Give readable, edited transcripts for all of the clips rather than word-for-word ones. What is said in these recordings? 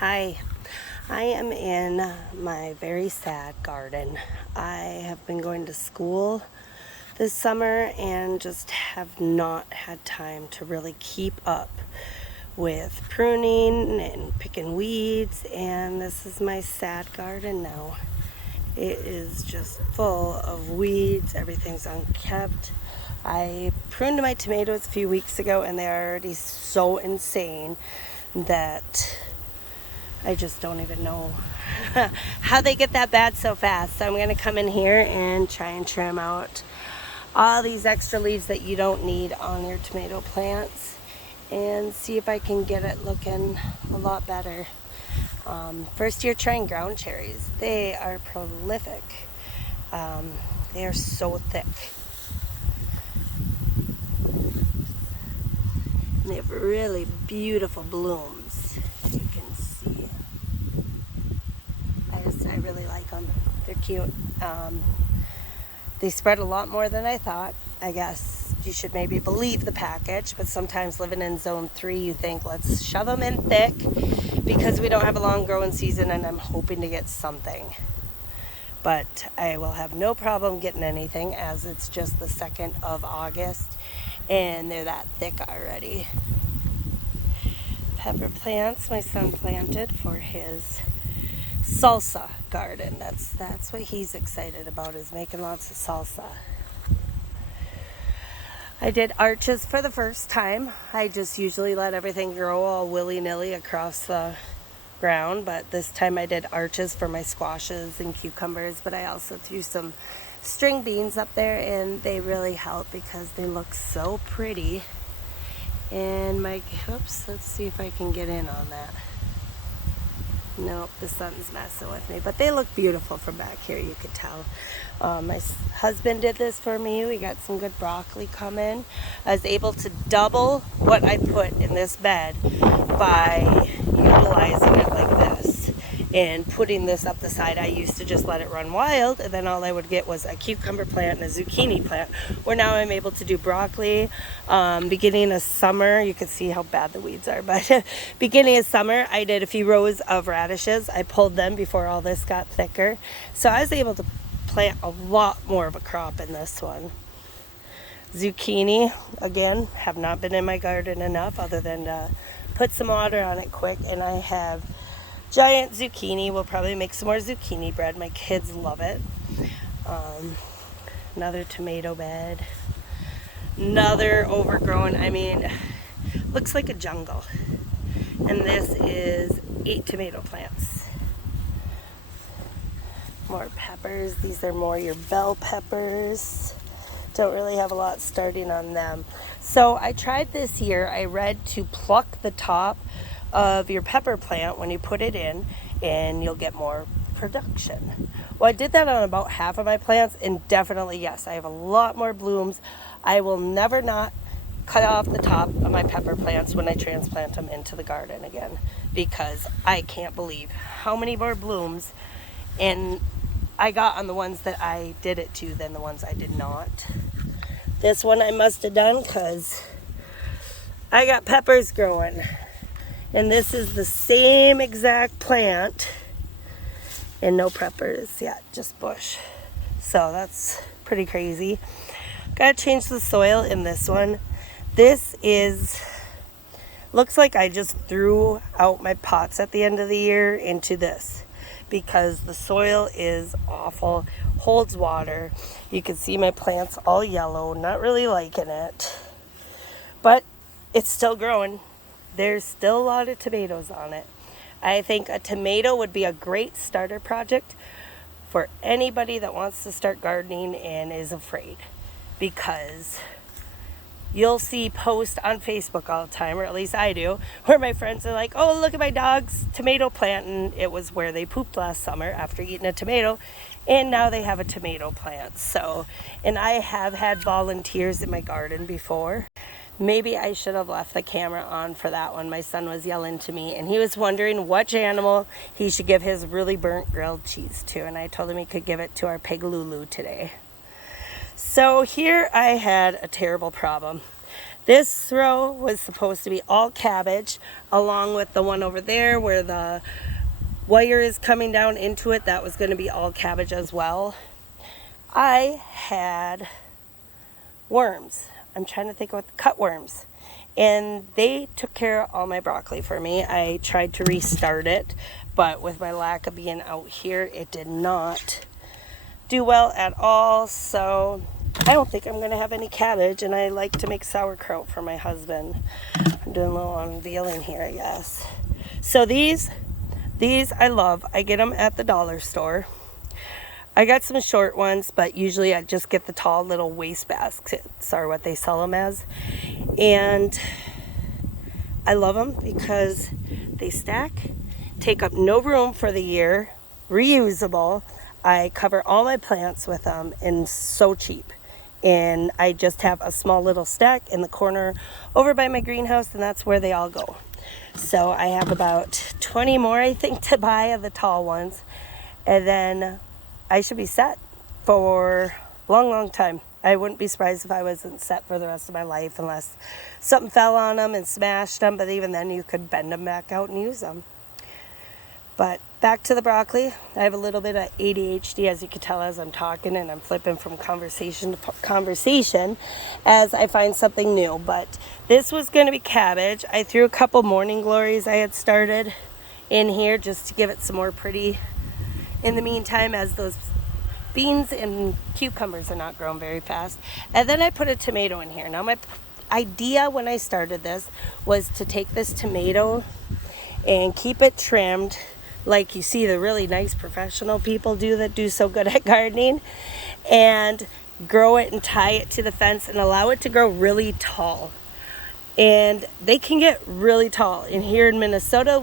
Hi, I am in my very sad garden. I have been going to school this summer and just have not had time to really keep up with pruning and picking weeds, and this is my sad garden now. It is just full of weeds, everything's unkept. I pruned my tomatoes a few weeks ago and they're already so insane that I just don't even know how they get that bad so fast. So I'm going to come in here and try and trim out all these extra leaves that you don't need on your tomato plants and see if I can get it looking a lot better. First year trying ground cherries. They are prolific. They are so thick. And they have really beautiful blooms, as you can see. I really like them. They're cute. They spread a lot more than I thought. I guess you should maybe believe the package, but sometimes living in zone 3, you think, let's shove them in thick because we don't have a long growing season and I'm hoping to get something. But I will have no problem getting anything as it's just the 2nd of August and they're that thick already. Pepper plants my son planted for his salsa garden. That's what he's excited about, is making lots of salsa. I did arches for the first time. I just usually let everything grow all willy-nilly across the ground, but this time I did arches for my squashes and cucumbers, but I also threw some string beans up there and they really help because they look so pretty. And let's see if I can get in on that. Nope, the sun's messing with me, but they look beautiful from back here, you could tell. My husband did this for me. We got some good broccoli coming. I was able to double what I put in this bed by utilizing it like this and putting this up the side. I used to just let it run wild, and then all I would get was a cucumber plant and a zucchini plant, where now I'm able to do broccoli. Beginning of summer, you can see how bad the weeds are, but beginning of summer, I did a few rows of radishes. I pulled them before all this got thicker. So I was able to plant a lot more of a crop in this one. Zucchini, again, have not been in my garden enough other than to put some water on it quick, and I have giant zucchini. We'll probably make some more zucchini bread. My kids love it. Another tomato bed. Another overgrown, looks like a jungle. And this is 8 tomato plants. More peppers. These are more your bell peppers. Don't really have a lot starting on them. So I tried this year. I read to pluck the top of your pepper plant when you put it in and you'll get more production. Well, I did that on about half of my plants and definitely, yes, I have a lot more blooms. I will never not cut off the top of my pepper plants when I transplant them into the garden again, because I can't believe how many more blooms and I got on the ones that I did it to than the ones I did not. This one I must have done because I got peppers growing. And this is the same exact plant and no peppers yet, just bush. So that's pretty crazy. Gotta change the soil in this one. This looks like I just threw out my pots at the end of the year into this because the soil is awful, holds water. You can see my plants all yellow, not really liking it, but it's still growing. There's still a lot of tomatoes on it. I think a tomato would be a great starter project for anybody that wants to start gardening and is afraid, because you'll see posts on Facebook all the time, or at least I do, where my friends are like, oh, look at my dog's tomato plant, and it was where they pooped last summer after eating a tomato, and now they have a tomato plant. So, and I have had volunteers in my garden before. Maybe I should have left the camera on for that one. My son was yelling to me, and he was wondering which animal he should give his really burnt grilled cheese to, and I told him he could give it to our pig Lulu today. So here I had a terrible problem. This row was supposed to be all cabbage, along with the one over there where the wire is coming down into it. That was going to be all cabbage as well. I had worms. I'm trying to think of what, cutworms. And they took care of all my broccoli for me. I tried to restart it, but with my lack of being out here, it did not do well at all. So I don't think I'm going to have any cabbage, and I like to make sauerkraut for my husband. I'm doing a little unveiling here, I guess. So these I love. I get them at the dollar store. I got some short ones, but usually I just get the tall little waste baskets, are what they sell them as. And I love them because they stack, take up no room for the year, reusable. I cover all my plants with them, and so cheap. And I just have a small little stack in the corner over by my greenhouse, and that's where they all go. So I have about 20 more, I think, to buy of the tall ones. And then I should be set for a long, long time. I wouldn't be surprised if I wasn't set for the rest of my life unless something fell on them and smashed them. But even then, you could bend them back out and use them. But back to the broccoli. I have a little bit of ADHD, as you can tell, as I'm talking, and I'm flipping from conversation to conversation as I find something new. But this was going to be cabbage. I threw a couple morning glories I had started in here just to give it some more pretty in the meantime, as those beans and cucumbers are not growing very fast. And then I put a tomato in here. Now my idea when I started this was to take this tomato and keep it trimmed like you see the really nice professional people do that do so good at gardening, and grow it and tie it to the fence and allow it to grow really tall. And they can get really tall. And here in Minnesota,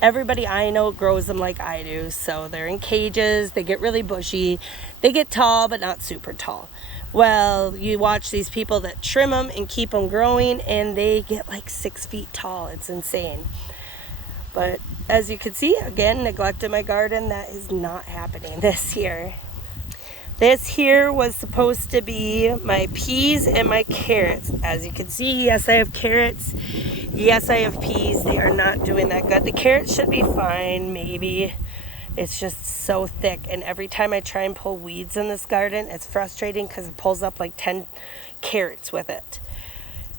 everybody I know grows them like I do. So they're in cages, they get really bushy, they get tall but not super tall. Well, you watch these people that trim them and keep them growing, and they get like 6 feet tall. It's insane. But as you can see, again, neglected my garden. That is not happening this year. This here was supposed to be my peas and my carrots. As you can see, yes, I have carrots. Yes, I have peas. They are not doing that good. The carrots should be fine, maybe. It's just so thick. And every time I try and pull weeds in this garden, it's frustrating because it pulls up like 10 carrots with it.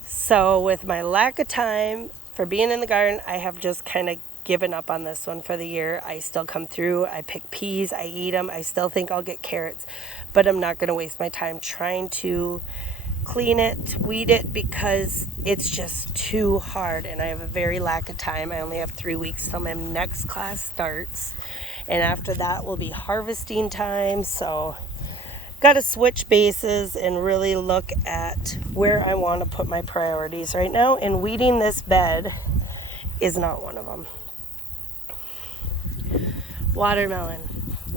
So with my lack of time for being in the garden, I have just kind of given up on this one for the year. I still come through. I pick peas. I eat them. I still think I'll get carrots. But I'm not going to waste my time trying to clean it, weed it, because it's just too hard, and I have a very lack of time. I only have 3 weeks till my next class starts, and after that will be harvesting time. So got to switch bases and really look at where I want to put my priorities right now, and weeding this bed is not one of them. Watermelon.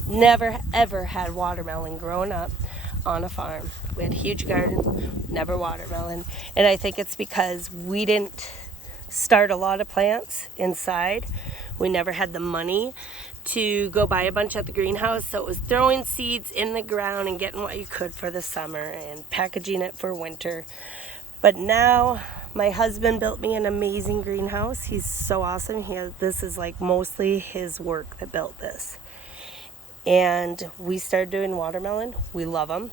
Never ever had watermelon growing up on a farm. We had a huge garden, never watermelon. And I think it's because we didn't start a lot of plants inside. We never had the money to go buy a bunch at the greenhouse, so it was throwing seeds in the ground and getting what you could for the summer and packaging it for winter. But now my husband built me an amazing greenhouse. He's so awesome. This is like mostly his work that built this. And we started doing watermelon. We love them.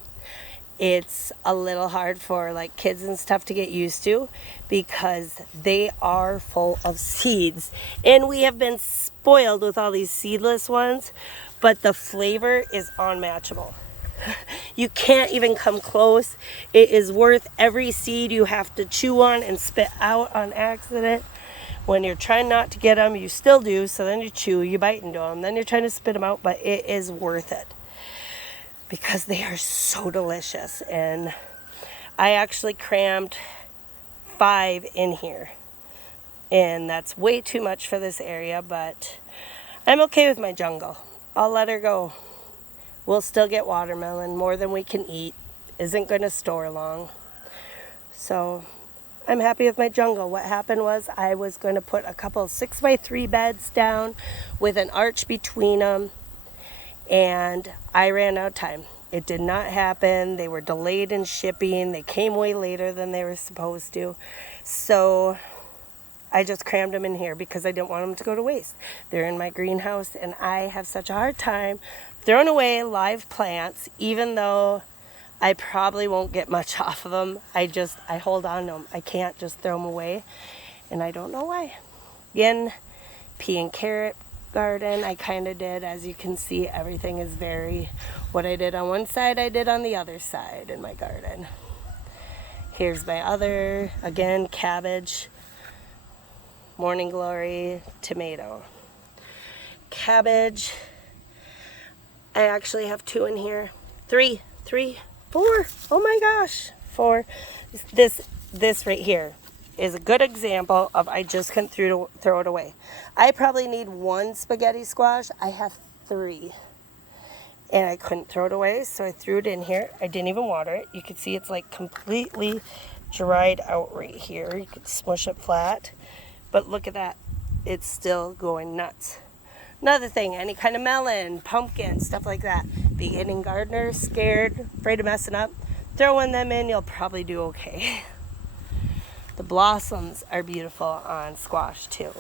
It's a little hard for like kids and stuff to get used to because they are full of seeds. And we have been spoiled with all these seedless ones, but the flavor is unmatchable. You can't even come close. It is worth every seed you have to chew on and spit out on accident. When you're trying not to get them, you still do, so then you chew, you bite into them, then you're trying to spit them out, but it is worth it because they are so delicious. And I actually crammed 5 in here, and that's way too much for this area, but I'm okay with my jungle. I'll let her go. We'll still get watermelon, more than we can eat. Isn't going to store long. So I'm happy with my jungle. What happened was I was going to put a couple 6x3 beds down with an arch between them, and I ran out of time. It did not happen. They were delayed in shipping. They came way later than they were supposed to. So I just crammed them in here because I didn't want them to go to waste. They're in my greenhouse, and I have such a hard time throwing away live plants, even though I probably won't get much off of them. I hold on to them. I can't just throw them away, and I don't know why. Again, pea and carrot garden, I kind of did. As you can see, everything is what I did on one side, I did on the other side in my garden. Here's my other, again, cabbage, morning glory, tomato. Cabbage, I actually have 2 in here. 3, 4, oh my gosh, 4. This right here is a good example of I just couldn't throw it away. I probably need 1 spaghetti squash. I have 3. And I couldn't throw it away, so I threw it in here. I didn't even water it. You can see it's like completely dried out right here. You could smush it flat. But look at that. It's still going nuts. Another thing, any kind of melon, pumpkin, stuff like that. Beginning gardener, scared, afraid of messing up. Throwing them in, you'll probably do okay. The blossoms are beautiful on squash too.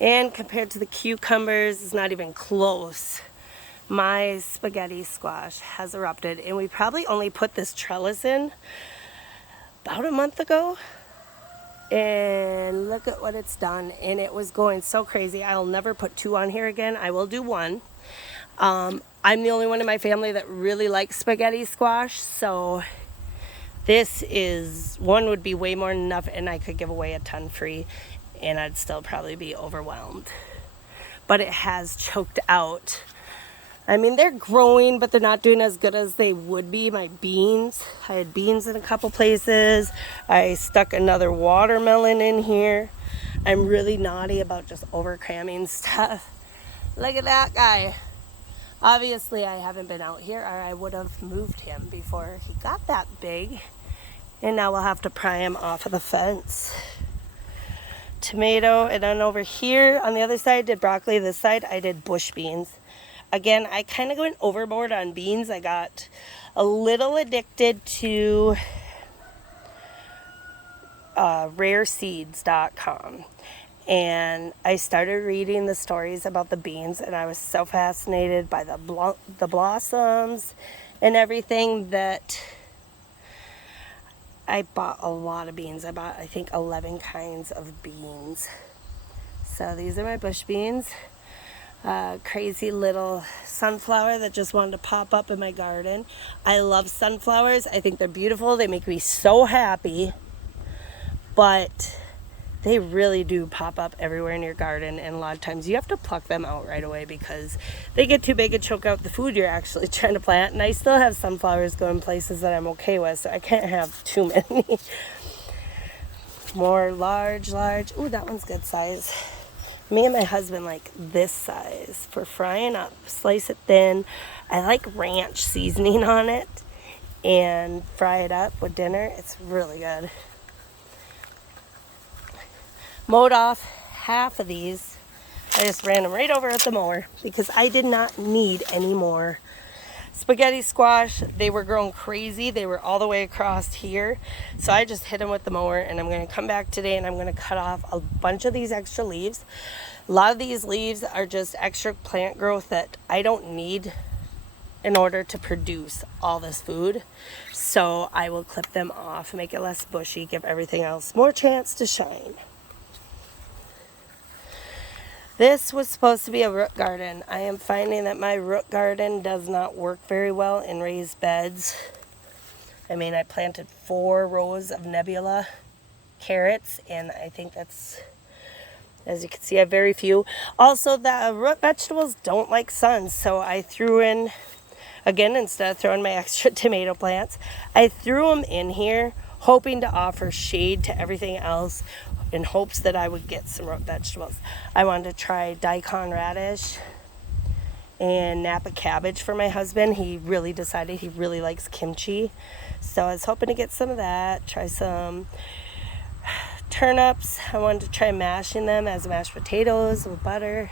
And compared to the cucumbers, it's not even close. My spaghetti squash has erupted, and we probably only put this trellis in about a month ago. And look at what it's done. And it was going so crazy. I'll never put 2 on here again. I will do 1. I'm the only one in my family that really likes spaghetti squash, so this is 1 would be way more than enough, and I could give away a ton free, and I'd still probably be overwhelmed. But it has choked out. I mean, they're growing, but they're not doing as good as they would be. My beans, I had beans in a couple places. I stuck another watermelon in here. I'm really naughty about just over cramming stuff. Look at that guy. Obviously, I haven't been out here, or I would have moved him before he got that big. And now we'll have to pry him off of the fence. Tomato, and then over here on the other side, I did broccoli. This side, I did bush beans. Again, I kind of went overboard on beans. I got a little addicted to rareseeds.com. And I started reading the stories about the beans, and I was so fascinated by the blossoms and everything that I bought a lot of beans. I bought, I think, 11 kinds of beans. So these are my bush beans. Crazy little sunflower that just wanted to pop up in my garden. I love sunflowers. I think they're beautiful. They make me so happy. But they really do pop up everywhere in your garden, and a lot of times you have to pluck them out right away because they get too big and choke out the food you're actually trying to plant. And I still have sunflowers going places that I'm okay with, so I can't have too many. More large. Ooh, that one's good size. Me and my husband like this size for frying up. Slice it thin. I like ranch seasoning on it and fry it up with dinner. It's really good. Mowed off half of these. I just ran them right over at the mower because I did not need any more spaghetti squash. They were growing crazy. They were all the way across here. So I just hit them with the mower, and I'm going to come back today and I'm going to cut off a bunch of these extra leaves. A lot of these leaves are just extra plant growth that I don't need in order to produce all this food. So I will clip them off, make it less bushy, give everything else more chance to shine. This was supposed to be a root garden. I am finding that my root garden does not work very well in raised beds. I mean, I planted 4 rows of nebula carrots, and I think that's, as you can see, I have very few. Also, the root vegetables don't like sun, so I threw in, again, instead of throwing my extra tomato plants, I threw them in here, hoping to offer shade to everything else, in hopes that I would get some root vegetables. I wanted to try daikon radish and Napa cabbage for my husband. He really decided he really likes kimchi. So I was hoping to get some of that, try some turnips. I wanted to try mashing them as mashed potatoes with butter.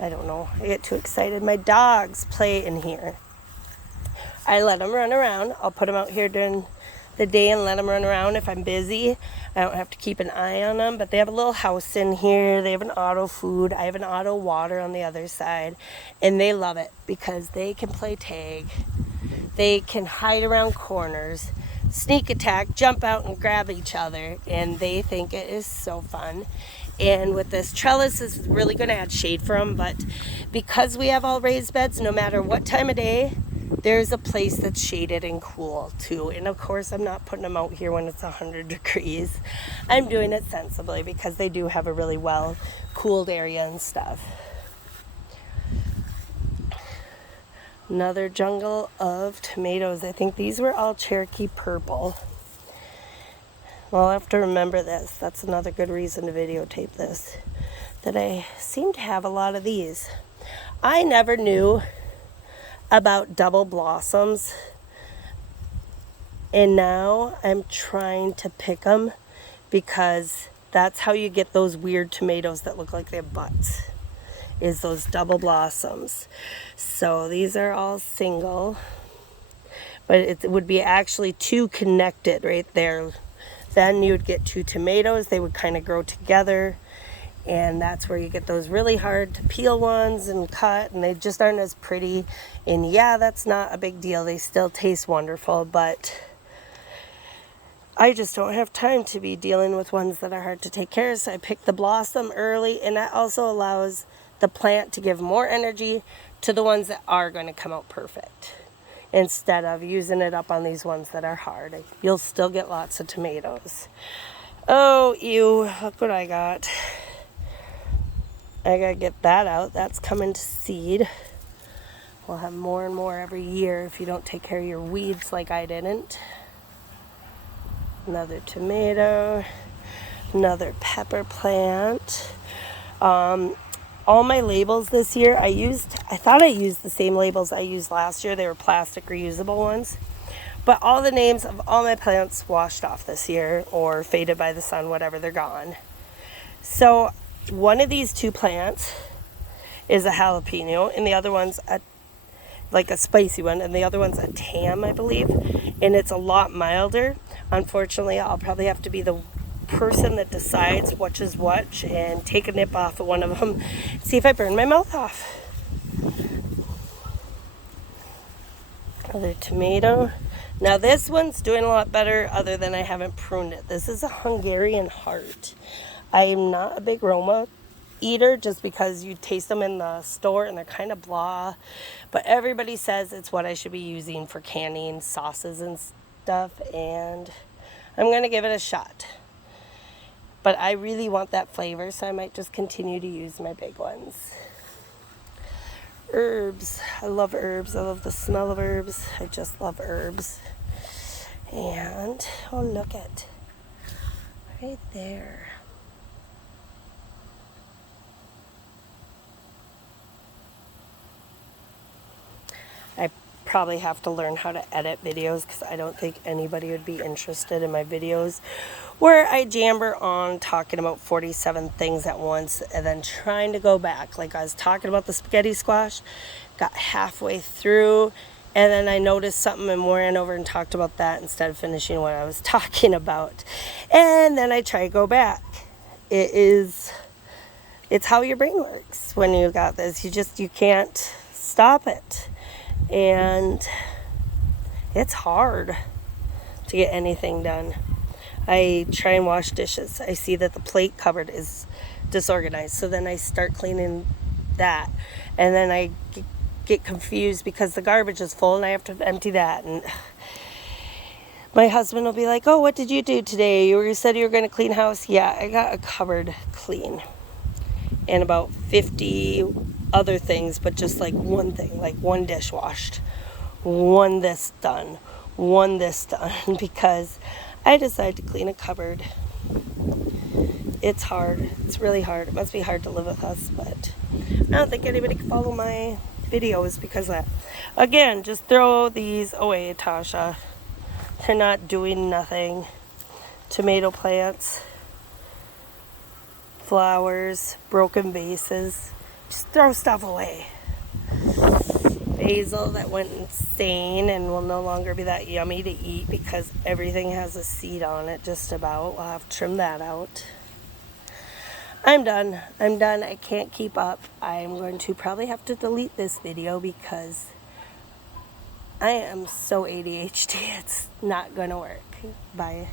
I don't know. I get too excited. My dogs play in here. I let them run around. I'll put them out here during the day and let them run around if I'm busy. I don't have to keep an eye on them, but they have a little house in here. They have an auto food. I have an auto water on the other side, and they love it because they can play tag. They can hide around corners, sneak attack, jump out and grab each other, and they think it is so fun. And with this trellis, is really going to add shade for them, but because we have all raised beds, no matter what time of day, there's a place that's shaded and cool too. And of course, I'm not putting them out here when it's 100 degrees. I'm doing it sensibly because they do have a really well cooled area and stuff. Another jungle of tomatoes. I think these were all Cherokee purple. Well, I'll have to remember this. That's another good reason to videotape this. That I seem to have a lot of these. I never knew about double blossoms, and now I'm trying to pick them because that's how you get those weird tomatoes that look like they have butts, is those double blossoms. So these are all single, but it would be actually two connected right there. Then you would get two tomatoes. They would kind of grow together, and that's where you get those really hard to peel ones and cut, and they just aren't as pretty. And yeah, that's not a big deal. They still taste wonderful, but I just don't have time to be dealing with ones that are hard to take care of. So I pick the blossom early, and that also allows the plant to give more energy to the ones that are going to come out perfect, instead of using it up on these ones that are hard. You'll still get lots of tomatoes. Oh, ew, look what I got. I gotta get that out. That's coming to seed. We'll have more and more every year if you don't take care of your weeds like I didn't. Another tomato. Another pepper plant. All my labels this year, I thought I used the same labels I used last year. They were plastic reusable ones. But all the names of all my plants washed off this year or faded by the sun, whatever, they're gone. So one of these two plants is a jalapeno, and the other one's like a spicy one, and the other one's a tam, I believe, and it's a lot milder. Unfortunately, I'll probably have to be the person that decides which is which and take a nip off of one of them, see if I burn my mouth off. Another tomato. Now this one's doing a lot better, other than I haven't pruned it. This is a Hungarian Heart. I am not a big Roma eater just because you taste them in the store and they're kind of blah. But everybody says it's what I should be using for canning sauces and stuff, and I'm going to give it a shot. But I really want that flavor, so I might just continue to use my big ones. Herbs. I love herbs. I love the smell of herbs. I just love herbs. And, oh, look at right there. I probably have to learn how to edit videos because I don't think anybody would be interested in my videos where I jamber on talking about 47 things at once and then trying to go back. Like I was talking about the spaghetti squash, got halfway through, and then I noticed something and ran over and talked about that instead of finishing what I was talking about. And then I try to go back. It's how your brain works when you got this. You can't stop it. And it's hard to get anything done. I try and wash dishes. I see that the plate cupboard is disorganized, so then I start cleaning that, and then I get confused because the garbage is full and I have to empty that. And my husband will be like, "Oh, what did you do today? You said you were going to clean house." Yeah, I got a cupboard clean and about 50 other things, but just like one thing, like one dish washed, one this done, one this done, because I decided to clean a cupboard. It's hard. It's really hard. It must be hard to live with us, but I don't think anybody can follow my videos because of that. Again, just throw these away, Tasha. They're not doing nothing. Tomato plants, flowers, broken vases. Just throw stuff away. Basil that went insane and will no longer be that yummy to eat because everything has a seed on it, just about. We'll have to trim that out. I'm done. I can't keep up. I'm going to probably have to delete this video because I am so ADHD. It's not going to work. Bye.